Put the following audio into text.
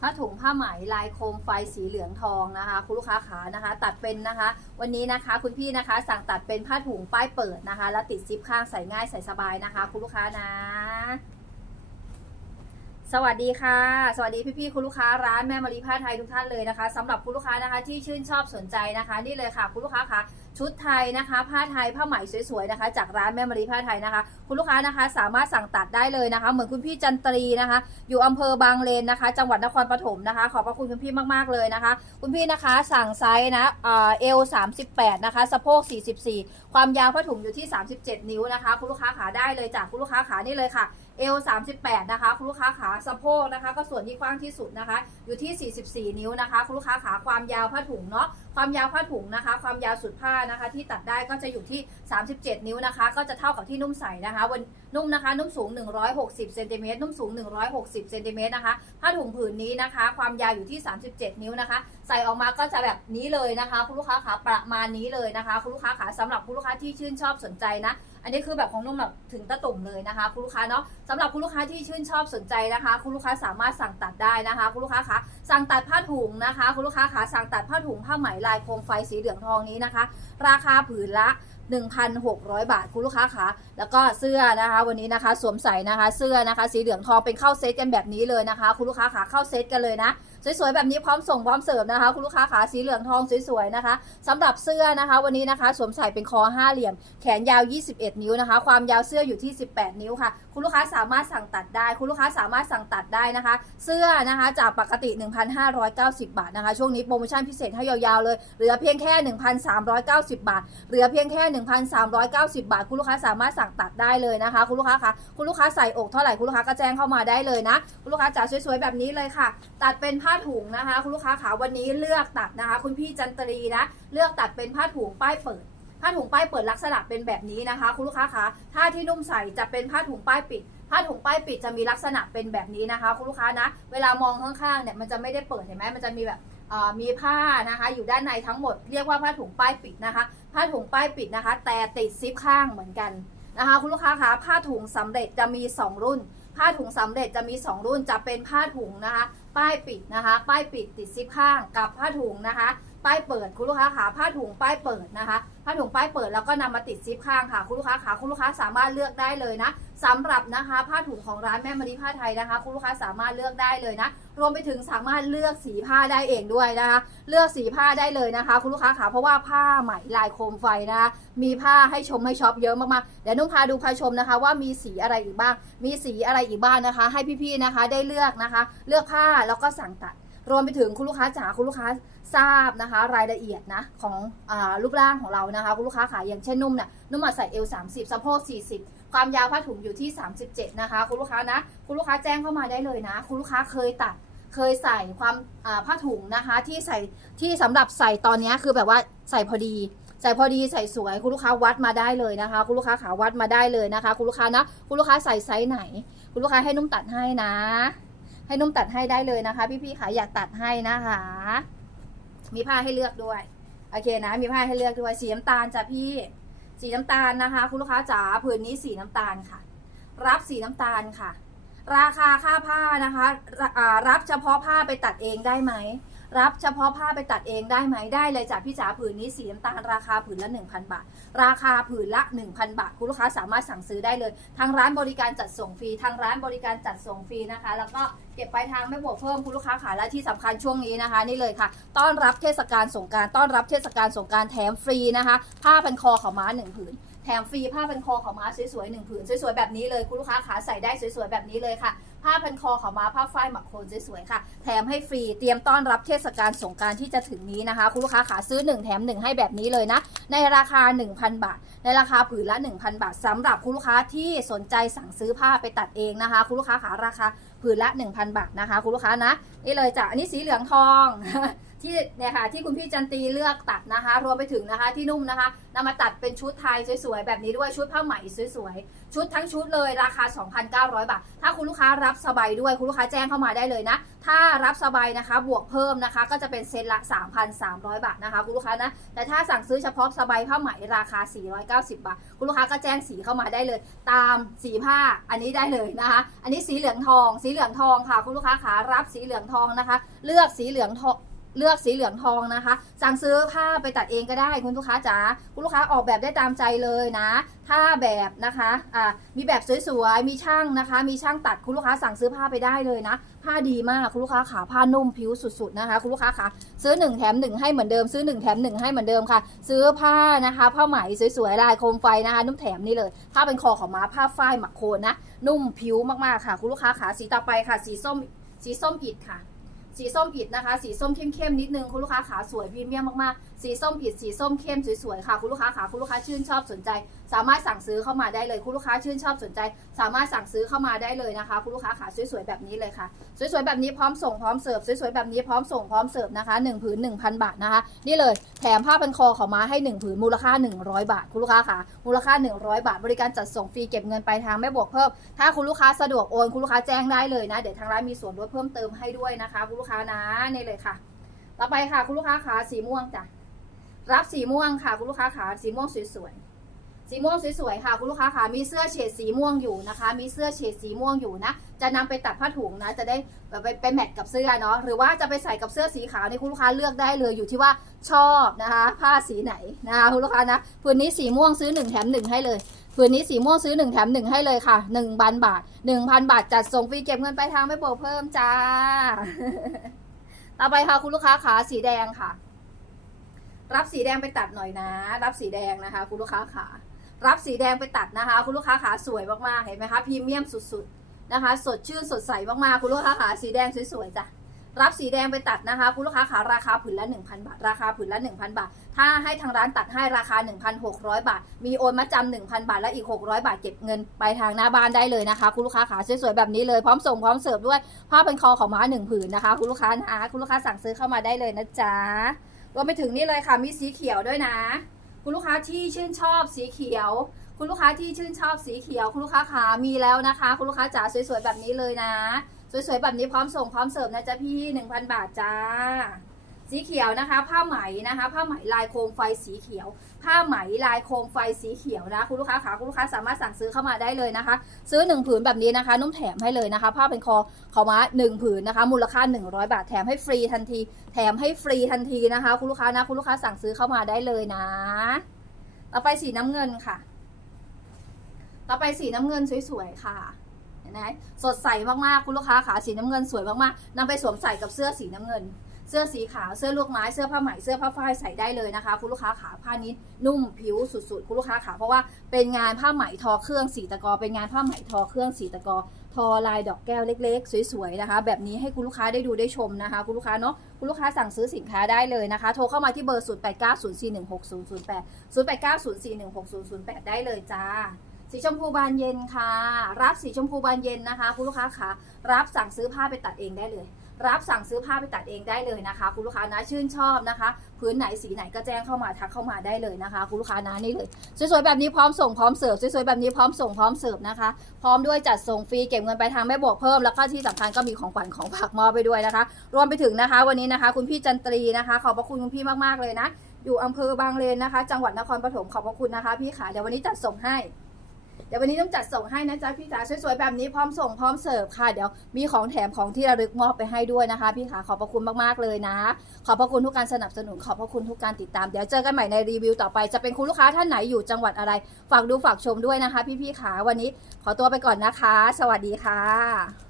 ผ้าถุงผ้าไหมลายโคมไฟสีเหลืองทองนะคะ คุณลูกค้าขานะคะ ตัดเป็นนะคะ วันนี้นะคะคุณพี่นะคะ สั่งตัดเป็นผ้าถุงป้ายเปิดนะคะ แล้วติดซิปข้างใส่ง่ายใส่สบายนะคะ คุณลูกค้านะ สวัสดีค่ะ สวัสดีพี่ๆคุณลูกค้าร้านแม่มารีผ้าไทยทุกท่านเลยนะคะสำหรับคุณลูกค้านะคะที่ชื่นชอบสนใจนะคะ นี่เลยค่ะ คุณลูกค้าคะชุดไทยนะคะ ผ้าไทยผ้าไหมสวยๆนะคะ จากร้านแม่มารีผ้าไทยนะคะ คุณลูกค้านะคะสามารถสั่งตัดได้เลยนะคะ เหมือนคุณพี่จันตรีนะคะ อยู่อำเภอบางเลนนะคะ จังหวัดนครปฐมนะคะ ขอบพระคุณคุณพี่มากๆเลยนะคะ คุณพี่นะคะสั่งไซส์นะเอ่อเอล38นะคะสะโพก44 ความยาวผ้าถุงอยู่ที่ 37 นิ้วนะคะ คุณลูกค้าขาได้เลยจากคุณลูกค้าขานี่เลยค่ะ เอล38 นะคะ คุณลูกค้าขาสะโพกนะคะ ก็ส่วนที่กว้างที่สุดนะคะ อยู่ที่ 44 นิ้วนะคะ คุณลูกค้าขาความยาวผ้าถุงเนาะความยาวผ้าถุงนะคะ ความยาวสุดผ้านะคะ ที่ตัดได้ก็จะอยู่ที่ 37 นิ้วนะคะ ก็จะเท่ากับที่นุ่มใส่นะคะวันนุ่มนะคะนุ่มสูง 160เซนติเมตรนุ่มสูง 160เซนติเมตรนะคะผ้าถุงผืนนี้นะคะ ความยาวอยู่ที่ 37 นิ้วนะคะ ใส่ออกมาก็จะแบบนี้เลยนะคะ คุณลูกค้าขาประมาณนี้เลยนะคะ คุณลูกค้าขาสำหรับคุณลูกค้าที่ชื่นชอบสนใจนะอันนี้คือแบบของนุ่มแบบถึงตะตุ่มเลยนะคะ คุณลูกค้าเนาะสำหรับคุณลูกค้าที่ชื่นชอบสนใจนะคะ คุณลูกค้าสามารถสั่งตัดได้นะคะ คุณลูกค้าคะสั่งตัดผ้าถุงนะคะ คุณลูกค้าขาสั่งตัดผ้าถุงผ้าไหมลายโคมไฟสีเหลืองทองนี้นะคะ ราคาผืนละ 1,600 บาทคุณลูกค้าคะแล้วก็เสื้อนะคะ วันนี้นะคะ สวมใส่นะคะ เสื้อนะคะ สีเหลืองทองเป็นเข้าเซตกันแบบนี้เลยนะคะ คุณลูกค้าขาเข้าเซตกันเลยนะ สวยๆแบบนี้พร้อมส่งพร้อมเสิร์ฟนะคะ คุณลูกค้าขาสีเหลืองทองสวยๆนะคะสำหรับเสื้อนะคะ วันนี้นะคะ สวมใส่เป็นคอห้าเหลี่ยม แขนยาว 21 นิ้วนะคะ ความยาวเสื้ออยู่ที่ 18 นิ้วค่ะ คุณลูกค้าสามารถสั่งตัดได้ คุณลูกค้าสามารถสั่งตัดได้นะคะ เสื้อนะคะจากปกติ 1,590 บาทนะคะ ช่วงนี้โปรโมชั่นพิเศษให้ยาวๆเลยเหลือเพียงแค่ 1,390 บาทเหลือเพียงแค่ 1,390 บาท คุณลูกค้าสามารถสั่งตัดได้เลยนะคะ คุณลูกค้าคะคุณลูกค้าใส่อกเท่าไหร่คุณลูกค้าก็แจ้งเข้ามาได้เลยนะคุณลูกค้าจ๋าสวยๆแบบนี้เลยค่ะ ตัดเป็นผ้าาถุงนะคะ คุณลูกค้าขาวันนี้เลือกตัดนะคะ คุณพี่จันตรีนะเลือกตัดเป็นผ้าถุงป้ายเปิดผ้าถุงป้ายเปิดลักษณะเป็นแบบนี้นะคะ คุณลูกค้าคะถ้าที่นุ่มใส่จะเป็นผ้าถุงป้ายปิด ผ้าถุงป้ายปิดจะมีลักษณะเป็นแบบนี้นะคะ คุณลูกค้านะ เวลามองข้างๆเนี่ยมันจะไม่ได้เปิดเห็นไหมมันจะมีแบบมีผ้านะคะ อยู่ด้านในทั้งหมดเรียกว่าผ้าถุงป้ายปิดนะคะ ผ้าถุงป้ายปิดนะคะ แต่ติดซิปข้างเหมือนกันนะคะ คุณลูกค้าคะผ้าถุงสำเร็จจะมี 2 รุ่น ผ้าถุงสำเร็จจะมี 2 รุ่นจะเป็นผ้าถุงนะคะ ป้ายปิดนะคะ ป้ายปิดติดซิปข้างกับผ้าถุงนะคะ ป้ายเปิดคุณลูกค้าขาผ้าถุงป้ายเปิดนะคะ ผ้าถุงป้ายเปิดแล้วก็นำมาติดซิปข้างค่ะ คุณลูกค้าขาคุณลูกค้าสามารถเลือกได้เลยนะ สำหรับนะคะ ผ้าถุงของร้านแม่มณีผ้าไทยนะคะ คุณลูกค้าสามารถเลือกได้เลยนะ รวมไปถึงสามารถเลือกสีผ้าได้เองด้วยนะคะ เลือกสีผ้าได้เลยนะคะ คุณลูกค้าขาเพราะว่าผ้าไหมลายโคมไฟนะคะมีผ้าให้ชมให้ช็อปเยอะมากๆเดี๋ยวนุ่มพาดูพาชมนะคะ ว่ามีสีอะไรอีกบ้าง มีสีอะไรอีกบ้างนะคะ ให้พี่ๆนะคะ ได้เลือกนะคะ เลือกผ้าแล้วก็สั่งตัดรวมไปถึงคุณลูกค้าจ๋าคุณลูกค้าทราบนะคะ รายละเอียดนะของอรูปร่างของเรานะคะ คุณลูกค้าขาอย่างเช่นนุ่มเนี่ยนุ่มมาใส่เอล30สะโพก40 ความยาวผ้าถุงอยู่ที่ 37 นะคะ คุณลูกค้านะ คุณลูกค้าแจ้งเข้ามาได้เลยนะ คุณลูกค้าเคยตัดเคยใส่ความผ้าถุงนะคะ ที่ใส่ที่สำหรับใส่ตอนนี้คือแบบว่าใส่พอดี ใส่พอดีใส่สวยคุณลูกค้าวัดมาได้เลยนะคะ คุณลูกค้าขาวัดมาได้เลยนะคะ คุณลูกค้านะคุณลูกค้าใส่ไซส์ไหน คุณลูกค้าให้นุ่มตัดให้นะ ให้นุ่มตัดให้ได้เลยนะคะ พี่ๆขาอยากตัดให้นะคะ มีผ้าให้เลือกด้วยโอเคนะ มีผ้าให้เลือกด้วยสีน้ำตาลจ้ะพี่ สีน้ำตาลนะคะ คุณลูกค้าจ๋าผืนนี้สีน้ำตาลค่ะ รับสีน้ำตาลค่ะ ราคาค่าผ้านะคะรับเฉพาะผ้าไปตัดเองได้ไหม รับเฉพาะผ้าไปตัดเองได้ไหมได้เลยจ้ะพี่จ๋าผืนนี้สีน้ำตาลราคาผืนละ 1,000 บาท ราคาผืนละ 1,000 บาท คุณลูกค้าสามารถสั่งซื้อได้เลย ทางร้านบริการจัดส่งฟรีทางร้านบริการจัดส่งฟรีนะคะ แล้วก็เก็บปลายทางไม่บวกเพิ่มคุณลูกค้าขาและที่สำคัญช่วงนี้นะคะ นี่เลยค่ะ ต้อนรับเทศกาลสงการต้อนรับเทศกาลสงการแถมฟรีนะคะ ผ้าพันคอขาวม้าหนึ่งผืน มฟรีผ้าพันคอขาวม้าสวยๆหนึ่งผืนสวยๆแบบนี้เลยคุณลูกค้าขาใส่ได้สวยๆแบบนี้เลยค่ะ ผ้าพันคอขาวม้าผ้าฝ้ายหมักโคนสวยๆค่ะ แถมให้ฟรีเตรียมต้อนรับเทศกาลสงการที่จะถึงนี้นะคะ คุณลูกค้าขาซื้อ 1 แถม 1 ให้แบบนี้เลยนะ ในราคา 1,000 บาท ในราคาผืนละ 1,000 บาทสำหรับคุณลูกค้าที่สนใจสั่งซื้อผ้าไปตัดเองนะคะ คุณลูกค้าขาราคาผืนละ 1,000 บาทนะคะ คุณลูกค้านะนี่เลยจ้ะอันนี้สีเหลืองทอง ที่เนี่ยค่ะที่คุณพี่จันตีเลือกตัดนะคะ รวมไปถึงนะคะที่นุ่มนะคะนำมาตัดเป็นชุดไทยสวยๆแบบนี้ด้วยชุดผ้าไหมสวยๆชุดทั้งชุดเลยราคา 2,900 บาท ถ้าคุณลูกค้ารับสบายด้วยคุณลูกค้าแจ้งเข้ามาได้เลยนะ ถ้ารับสบายนะคะ บวกเพิ่มนะคะ ก็จะเป็นเซตละ 3,300 บาทนะคะ คุณลูกค้านะแต่ถ้าสั่งซื้อเฉพาะสบายผ้าไหมราคา 490 บาท คุณลูกค้าก็แจ้งสีเข้ามาได้เลย ตามสีผ้าอันนี้ได้เลยนะคะ อันนี้สีเหลืองทอง สีเหลืองทองค่ะ คุณลูกค้าขารับสีเหลืองทองนะคะ เลือกสีเหลืองทอง เลือกสีเหลืองทองนะคะ สั่งซื้อผ้าไปตัดเองก็ได้คุณลูกค้าจ๋าคุณลูกค้าออกแบบได้ตามใจเลยนะถ้าแบบนะคะอ่ามีแบบสวยๆมีช่างนะคะ มีช่างตัดคุณลูกค้าสั่งซื้อผ้าไปได้เลยนะ ผ้าดีมากคุณลูกค้าขาผ้านุ่มผิวสุดๆนะคะ คุณลูกค้าขาซื้อ 1 แถม 1 ให้เหมือนเดิม ซื้อ 1 แถม 1 ให้เหมือนเดิมค่ะ ซื้อผ้านะคะผ้าไหมสวยๆลายโคมไฟนะคะ นุ่มแถมนี่เลยผ้าเป็นคอของม้าผ้าฝ้ายหมักโคนนะนุ่มผิวมากๆค่ะ คุณลูกค้าขาสีต่อไปค่ะ สีส้มสีส้มอิดค่ะ สีส้มอิดนะคะ สีส้มเข้มๆนิดนึงคุณลูกค้าขาสวยพรีเมียมมากๆ สีส้มอิดสีส้มเข้มสวยๆค่ะคุณลูกค้าขาคุณลูกค้าชื่นชอบสนใจ สามารถสั่งซื้อเข้ามาได้เลยคุณลูกค้าชื่นชอบสนใจ สามารถสั่งซื้อเข้ามาได้เลยนะคะ คุณลูกค้าขาสวยๆแบบนี้เลยค่ะ สวยๆแบบนี้พร้อมส่งพร้อมเสิร์ฟสวยๆแบบนี้พร้อมส่งพร้อมเสิร์ฟนะคะ1ผืน1,000 บาทนะคะ นี่เลยแถมผ้าพันคอเขามาให้ 1 ผืนมูลค่า 100 บาท คุณลูกค้าค่ะมูลค่า 100 บาท บริการจัดส่งฟรีเก็บเงินปลายทางไม่บวกเพิ่ม ถ้าคุณลูกค้าสะดวกโอนคุณลูกค้าแจ้งได้เลยนะ เดี๋ยวทางร้านมีส่วนลดเพิ่มเติมให้ด้วยนะคะ คุณลูกค้านะนี่เลยค่ะ ต่อไปค่ะคุณลูกค้าขาสีม่วงจ้ะ รับสีม่วงค่ะคุณลูกค้าขาสีม่วงสวยๆสีม่วงสวยๆค่ะคุณลูกค้าขามีเสื้อเฉดสีม่วงอยู่นะคะ มีเสื้อเฉดสีม่วงอยู่นะ จะนำไปตัดผ้าถุงนะจะได้แบบไปไปแมทกับเสื้อเนาะหรือว่าจะไปใส่กับเสื้อสีขาวในคุณลูกค้าเลือกได้เลยอยู่ที่ว่าชอบนะคะ ผ้าสีไหนนะคะคุณลูกค้านะผืนนี้สีม่วงซื้อหนึ่งแถมหนึ่งให้เลยผืนนี้สีม่วงซื้อหนึ่งแถมหนึ่งให้เลยค่ะหนึ่งพันบาทหนึ่งพันบาท จัดส่งฟรีเก็บเงินปลายทางไม่บวกเพิ่มจ้า ต่อไปค่ะคุณลูกค้าขาสีแดงค่ะ รับสีแดงไปตัดหน่อยนะ รับสีแดงนะคะ คุณลูกค้าขารับสีแดงไปตัดนะคะ คุณลูกค้าขาสวยมากๆเห็นไหมคะพรีเมียมสุดๆนะคะ สดชื่นสดใสมากๆคุณลูกค้าขาสีแดงสวยๆจ้ะรับสีแดงไปตัดนะคะ คุณลูกค้าขาราคาผืนละ 1,000 บาท ราคาผืนละ 1,000 บาท ถ้าให้ทางร้านตัดให้ราคา 1,600 บาท มีโอนมาจำ1,000 บาทและอีก 600 บาทเก็บเงินไปทางหน้าบ้านได้เลยนะคะ คุณลูกค้าขาสวยๆแบบนี้เลยพร้อมส่งพร้อมเสิร์ฟด้วยผ้าเป็นคอของม้าหนึ่งผืนนะคะ คุณลูกค้านะคุณลูกค้าสั่งซื้อเข้ามาได้เลยนะจ๊ะ รวมไปถึงนี่เลยค่ะมีสีเขียวด้วยนะ คุณลูกค้าที่ชื่นชอบสีเขียว คุณลูกค้าที่ชื่นชอบสีเขียว คุณลูกค้าขามีแล้วนะคะ คุณลูกค้าจ๋าสวยๆแบบนี้เลยนะ สวยๆแบบนี้พร้อมส่งพร้อมเสิร์ฟนะจ๊ะพี่ 1,000 บาทจ้า สีเขียวนะคะ ผ้าไหมนะคะ ผ้าไหมลายโคมไฟสีเขียว ผ้าไหมลายโคมไฟสีเขียวนะคุณลูกค้าขาคุณลูกค้าสามารถสั่งซื้อเข้ามาได้เลยนะคะ ซื้อ 1 ผืนแบบนี้นะคะ นุ่มแถมให้เลยนะคะ ผ้าเป็นคอขาวม้า1ผืนนะคะ มูลค่า 100 บาทแถมให้ฟรีทันที แถมให้ฟรีทันทีนะคะ คุณลูกค้านะคุณลูกค้าสั่งซื้อเข้ามาได้เลยนะต่อไปสีน้ำเงินค่ะ ต่อไปสีน้ำเงินสวยๆค่ะเห็นไหมสดใสมากๆคุณลูกค้าขาสีน้ำเงินสวยมากๆนำไปสวมใส่กับเสื้อสีน้ำเงิน เสื้อสีขาวเสื้อลูกไม้เสื้อผ้าไหมเสื้อผ้าฝ้ายใส่ได้เลยนะคะ คุณลูกค้าขาผ้านี้นุ่มผิวสุดๆ คุณลูกค้าขาเพราะว่าเป็นงานผ้าไหมทอเครื่องสีตะกอ เป็นงานผ้าไหมทอเครื่องสีตะกอ ทอลายดอกแก้วเล็ก ๆ สวยๆนะคะ แบบนี้ให้คุณลูกค้าได้ดูได้ชมนะคะ คุณลูกค้าเนาะคุณลูกค้าสั่งซื้อสินค้าได้เลยนะคะ โทรเข้ามาที่เบอร์ 0890416008 0890416008 ได้เลยจ้าสีชมพูบานเย็นค่ะ รับสีชมพูบานเย็นนะคะ คุณลูกค้าคะรับสั่งซื้อผ้าไปตัดเองได้เลย รับสั่งซื้อผ้าไปตัดเองได้เลยนะคะ คุณลูกค้านะชื่นชอบนะคะ พื้นไหนสีไหนก็แจ้งเข้ามาทักเข้ามาได้เลยนะคะ คุณลูกค้านะนี่เลยสวยๆแบบนี้พร้อมส่งพร้อมเสิร์ฟสวยๆแบบนี้พร้อมส่งพร้อมเสิร์ฟนะคะ พร้อมด้วยจัดส่งฟรีเก็บเงินไปลายทางไม่บวกเพิ่มแล้วก็ที่สำคัญก็มีของขวัญของฝากมอไปด้วยนะคะ รวมไปถึงนะคะ วันนี้นะคะ คุณพี่จันตรีนะคะ ขอบพระคุณคุณพี่มากๆเลยนะ อยู่อำเภอบางเลนนะคะ จังหวัดนครปฐมขอบพระคุณนะคะ พี่ขาเดี๋ยววันนี้จัดส่งให้ เดี๋ยววันนี้ต้องจัดส่งให้นะจ๊ะพี่จ๋าสวยๆแบบนี้พร้อมส่งพร้อมเสิร์ฟค่ะเดี๋ยวมีของแถมของที่ระลึกมอบไปให้ด้วยนะคะ พี่ขาขอบพระคุณมากๆเลยนะ ขอบพระคุณทุกการสนับสนุนขอบพระคุณทุกการติดตามเดี๋ยวเจอกันใหม่ในรีวิวต่อไปจะเป็นคุณลูกค้าท่านไหนอยู่จังหวัดอะไร ฝากดูฝากชมด้วยนะคะ พี่ๆขาวันนี้ขอตัวไปก่อนนะคะ สวัสดีค่ะ